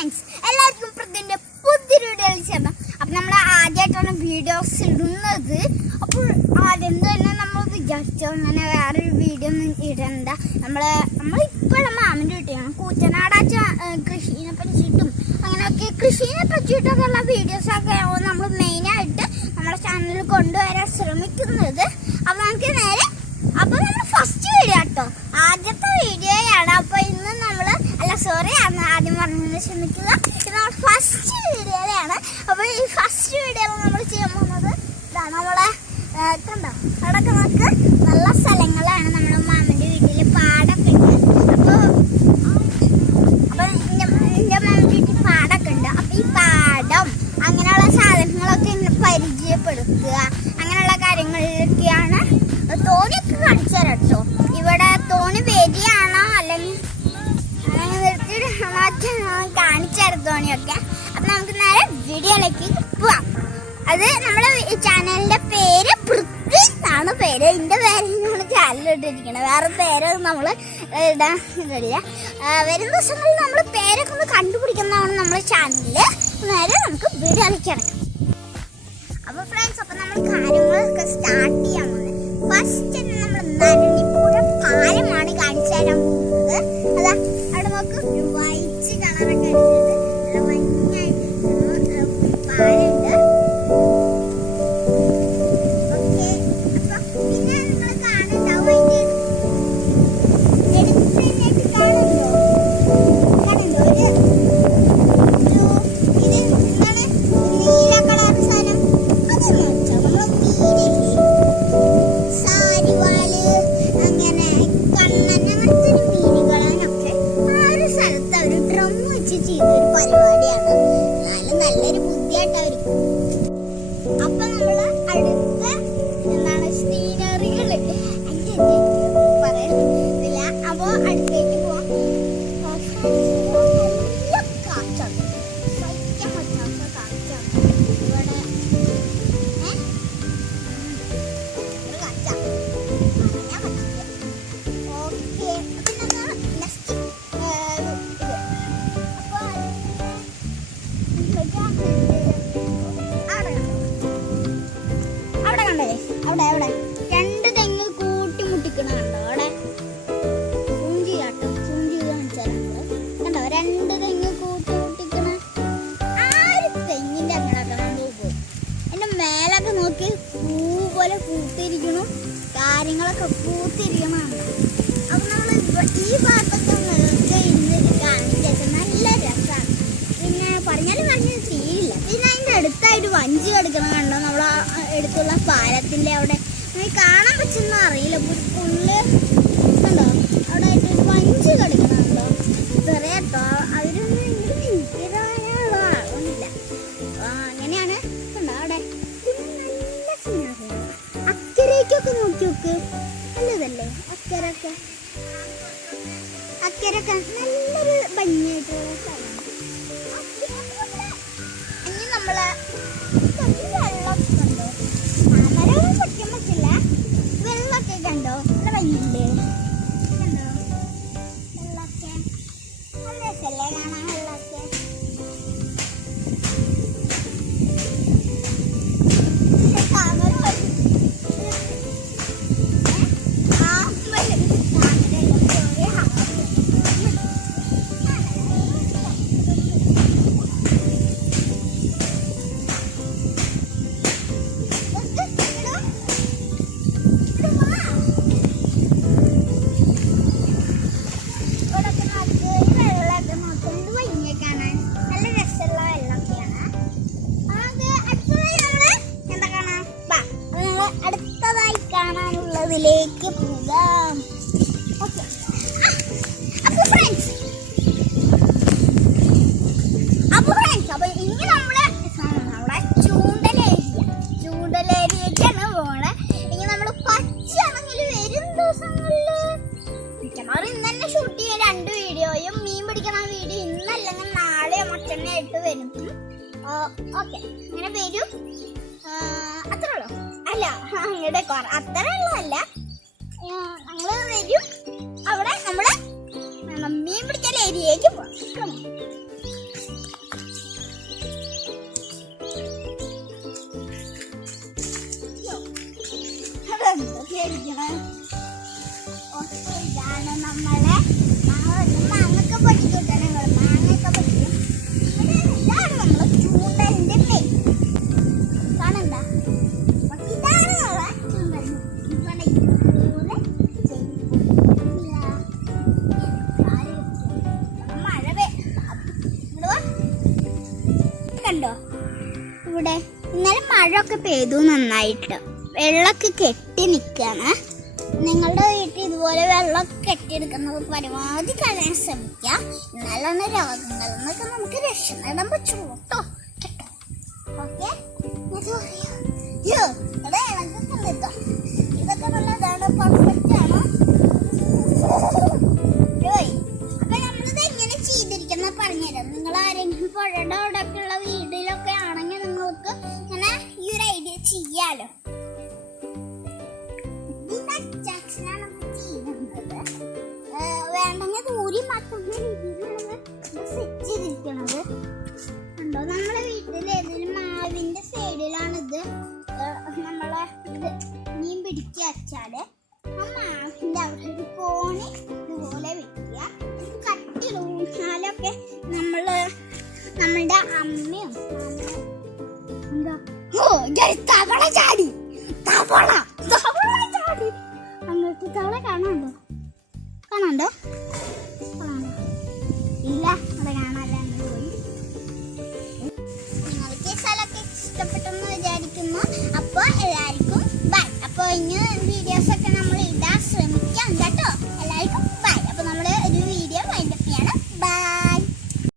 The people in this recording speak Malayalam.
ഫ്രണ്ട്സ്, എല്ലാവർക്കും പ്രതിന്റെ പുതിയൊരു വീഡിയോയിൽ ചേർന്ന്. അപ്പം നമ്മൾ ആദ്യമായിട്ടാണ് വീഡിയോസ് ഇടുന്നത്. അപ്പോൾ ആദ്യം തന്നെ നമ്മൾ വിചാരിച്ചു അങ്ങനെ വേറൊരു വീഡിയോ ഒന്നും ഇടണ്ട. നമ്മളിപ്പോഴും മാമിൻ്റെ വീട്ടിലാണ് കൂറ്റനാടാച്ച കൃഷിനെ പറ്റിയിട്ടും അങ്ങനെയൊക്കെ കൃഷിനെ പറ്റിയിട്ടൊക്കെയുള്ള വീഡിയോസൊക്കെ നമ്മൾ മെയിനായിട്ട് നമ്മുടെ ചാനലിൽ കൊണ്ടുവരാൻ ശ്രമിക്കുന്നത്. അപ്പം നമുക്ക് നേരെ നമ്മൾ ഫസ്റ്റ് വീഡിയോ കേട്ടോ, ആദ്യത്തെ വീഡിയോയാണ്. അപ്പോൾ ഇന്ന് നമ്മൾ ആദ്യം പറഞ്ഞത് ക്ഷമിക്കുക, ഇത് നമ്മൾ ഫസ്റ്റ് വീഡിയോയിലാണ്. അപ്പോൾ ഈ ഫസ്റ്റ് വീഡിയോയിൽ നമ്മൾ ചെയ്യാൻ പോകുന്നത് ഇതാണ്. നമ്മളെ കണ്ടോ അവിടെയൊക്കെ നമുക്ക് നല്ല സ്ഥലങ്ങളാണ്. നമ്മുടെ മാമൻ്റെ വീട്ടിൽ പാടൊക്കെ ഉണ്ട്. അപ്പോൾ എൻ്റെ മാമൻ്റെ വീട്ടിൽ പാടൊക്കെ ഉണ്ട്. അപ്പോൾ ഈ പാടം അങ്ങനെയുള്ള സാധനങ്ങളൊക്കെ പരിചയപ്പെടുത്തുക, അങ്ങനെയുള്ള കാര്യങ്ങളിലൊക്കെയാണ്. തോണിയൊക്കെ കാണിച്ചു തരാം കേട്ടോ. ഇവിടെ തോണി വരികയാണോ അല്ലെങ്കിൽ കാണിച്ചായിരുന്നു തോണിയൊക്കെ. അപ്പൊ നമുക്ക് നേരെ വീഡിയോയിലേക്ക് പോവാം. അത് നമ്മുടെ ചാനലിന്റെ പേര് പൃഥ്വി എന്നാണ് പേര്. എന്റെ പേരിനാണ് ചാനൽ ഇട്ടിരിക്കുന്നത്, വേറെ പേരൊന്നും നമ്മൾ ഇടാൻ ഇല്ല. വരും ദിവസങ്ങളിൽ നമ്മൾ പേരൊക്കെ ഒന്ന് കണ്ടുപിടിക്കുന്നതാണ് നമ്മുടെ ചാനലില്. നേരെ നമുക്ക് വീഡിയോയിലേക്ക് കിടക്കാം. അപ്പൊ ഫ്രണ്ട്സ്, അപ്പൊ നമ്മൾ കാര്യങ്ങളൊക്കെ സ്റ്റാർട്ട് ചെയ്യാൻ പോകുന്നത് ഫസ്റ്റ് തന്നെ നമ്മൾ നരണിപ്പുഴ പാലമാണ് കാണിച്ചു തരാൻ പോകുന്നത്. അതാ അവിടെ നോക്ക്, ഒരു വൈറ്റ് കളറൊക്കെ അടിച്ചിട്ട് നല്ല മഞ്ഞായിട്ട് പാലുണ്ട്. ഓക്കെ, അപ്പൊ പിന്നെ നിങ്ങൾ കാണുന്നുണ്ടാവും അതിന്റെ എടുത്തായിട്ട് കാണുന്നുണ്ടോ ഒരു ഇത് എന്താണ് നീല കളർ സാധനം. അതൊന്നും വെച്ചാൽ നമ്മൾ നീരില്ലേ സാരിവാള് അങ്ങനെ കണ്ണൻ അങ്ങനത്തെ ഒരു മീനുകളാനൊക്കെ ആ ഒരു സ്ഥലത്ത് അവർ ഡ്രം വെച്ച് ചെയ്തൊരു പരിപാടിയാണ്. നല്ലൊരു ബുദ്ധിയായിട്ട് അവർക്ക്. അപ്പൊ നമ്മള് അടുത്ത എന്താണ് സീനറികള് അതിന്റെ പറയുന്നില്ല. അപ്പൊ അടുത്തേക്ക് പോവാം. നല്ല കാറ്റാണ്, സഹിക്കാൻ പറ്റാത്ത കാറ്റാണ് ഇവിടെ. അവിടെ രണ്ട് തെങ്ങ് കൂട്ടി മുട്ടിക്കണ കണ്ടോ? അവിടെ സൂം ചെയ്യാട്ടോ, സൂം ചെയ്ത് കാണിച്ചാൽ കണ്ടോ രണ്ട് തെങ്ങ് കൂട്ടി മുട്ടിക്കണ ആ ഒരു തെങ്ങിന്റെ അങ്ങനെയൊക്കെ നമ്മൾ പോകും. അതിന്റെ മേലൊക്കെ നോക്കി പൂ പോലെ പൂത്തിരിക്കണു, കാര്യങ്ങളൊക്കെ പൂത്തിരിക്കണതാണ്. അപ്പൊ നമ്മൾ ഈ ഭാഗത്തൊക്കെ നിർത്തി ഇന്ന് കാണിച്ചാൽ നല്ല രസമാണ്. പിന്നെ പറഞ്ഞാലും തീരില്ല. പിന്നെ അതിന്റെ അടുത്തായിട്ട് വഞ്ചി കിടക്കണം കണ്ടോ? നമ്മൾ എടുത്തുള്ള പാലത്തിന്റെ അവിടെ കാണാൻ പറ്റുന്ന അറിയില്ല, പുല്ല് കണ്ടോ? അവിടെ ആയിട്ട് ഒരു വഞ്ചി കിടക്കണുണ്ടോ? ചെറിയട്ടോ അവരൊന്നും എനിക്കിതായുള്ള ആളൊന്നുമില്ല. അങ്ങനെയാണ് കണ്ടോ അവിടെ. പിന്നെ നല്ല സ്നേഹമാണ്. അക്കരയ്ക്കൊക്കെ നോക്കി നോക്ക്, നല്ലതല്ലേ അക്കരൊക്കെ നല്ലൊരു ഭംഗിയായിട്ടുള്ള സ്ഥലമാണ്. ഇനി നമ്മള് വെള്ളമൊക്കെ കണ്ടോ? താമരകൾ പൊട്ടിക്കാൻ പറ്റില്ല, വെള്ളമൊക്കെ കണ്ടോ? നല്ല ഭംഗിയില്ലേ? കണ്ടോ വെള്ളമൊക്കെ നല്ല രസല്ലേ കാണാൻ? വെള്ളമൊക്കെ താമര ിലേക്ക് പോകാം. ഓക്കെ, അപ്പൊ ഫ്രണ്ട്സ് അപ്പൊ ഇനി നമ്മളെ ചൂണ്ടലേരിയൊക്കെയാണ് പോണേ. ഇനി നമ്മള് പച്ചാണെങ്കിൽ വരും ദിവസങ്ങളില് മിക്കവാറും ഇന്ന് തന്നെ ഷൂട്ട് ചെയ്യാൻ 2 വീഡിയോയും മീൻ പിടിക്കണ വീഡിയോ ഇന്നല്ലെങ്കിൽ നാളെയോ മറ്റന്നേ ആയിട്ട് വരും. ഓക്കെ, അങ്ങനെ വരും. അത്രേ ഉള്ളൂ. അല്ല, അങ്ങയുടെ അത്ര ഉള്ളതല്ല, ഞങ്ങള് വരും. അവിടെ നമ്മള് മീൻ പിടിക്കാൻ ഏരിയയിലേക്ക് പോകാം. കണ്ടോ ഇവിടെ ഇന്നലെ മഴ ഒക്കെ പെയ്തു നന്നായിട്ട്. വെള്ളമൊക്കെ കെട്ടി നിൽക്കാണ്. നിങ്ങളുടെ വീട്ടിൽ ഇതുപോലെ വെള്ളമൊക്കെ കെട്ടിയെടുക്കുന്നത് പരമാവധി കളയാൻ ശ്രമിക്കുക. എന്നാലാണ് രോഗങ്ങളിൽ നിന്നൊക്കെ നമുക്ക് രക്ഷ നേടാൻ പറ്റുള്ളൂ കേട്ടോ. ഓക്കെ, ഇതൊക്കെ നല്ലതാണ്, പെർഫെക്റ്റ് ആണ്. അപ്പൊ നമ്മളിത് എങ്ങനെ ചെയ്തിരിക്കുന്ന പറഞ്ഞുതരാം. നിങ്ങൾ ആരെങ്കിലും പുഴയുടെ അവിടെ ഒക്കെ ഉള്ള വീട്ടിലൊക്കെ ആണെങ്കിൽ നിങ്ങൾക്ക് ഇങ്ങനെ ഈ ഒരു ഐഡിയ ചെയ്യാലോ. വേണ്ടെങ്കിൽ ദൂരി മറ്റുള്ള രീതിയിലാണ് സെറ്റ് ചെയ്തിരിക്കുന്നത്. ഉണ്ടോ നമ്മളെ വീട്ടിൽ ഏതെങ്കിലും മാവിന്റെ സൈഡിലാണിത് നമ്മളെ ഇത് മീൻ പിടിക്കുക വെച്ചാല് ആ മാവിന്റെ അവിടെ ഒരു കോണി ഇതുപോലെ വെക്കുക. കട്ടിൽ ഊഞ്ഞാലൊക്കെ നമ്മളുടെ അമ്മയും എന്താ തവള ചാടി അങ്ങോട്ട് തവള കാണാണ്ടോ ഇല്ല, അവിടെ കാണാല്ല. പോയി. നിങ്ങൾക്ക് ഈ സ്ഥലമൊക്കെ ഇഷ്ടപ്പെട്ടെന്ന് വിചാരിക്കുന്നു. അപ്പോൾ എല്ലാവർക്കും ബൈ. അപ്പോൾ ഇനി